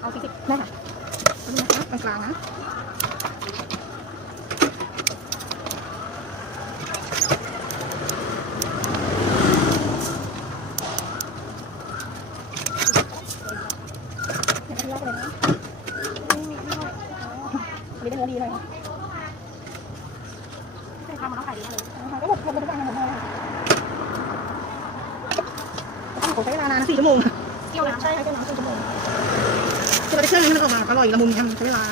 เอาสี่สิได้ค่ะเอาดูนะคะกลางนะ เดี๋ยวไปไหนะไม่ได้เนื้อดีเลยใช่ทำมาแล้วขายดีเลยก็หมดหมดทุกอย่างหมดเลยต้องใช้เวลานานนะสี่ชั่วโมงเกี่ยวน้ำใช่ใช้เกี่ยวน้ำสี่ชั่วโมงคือเราจะเชื่องให้มันออกมาอร่อยละมุนกันใช้เวลา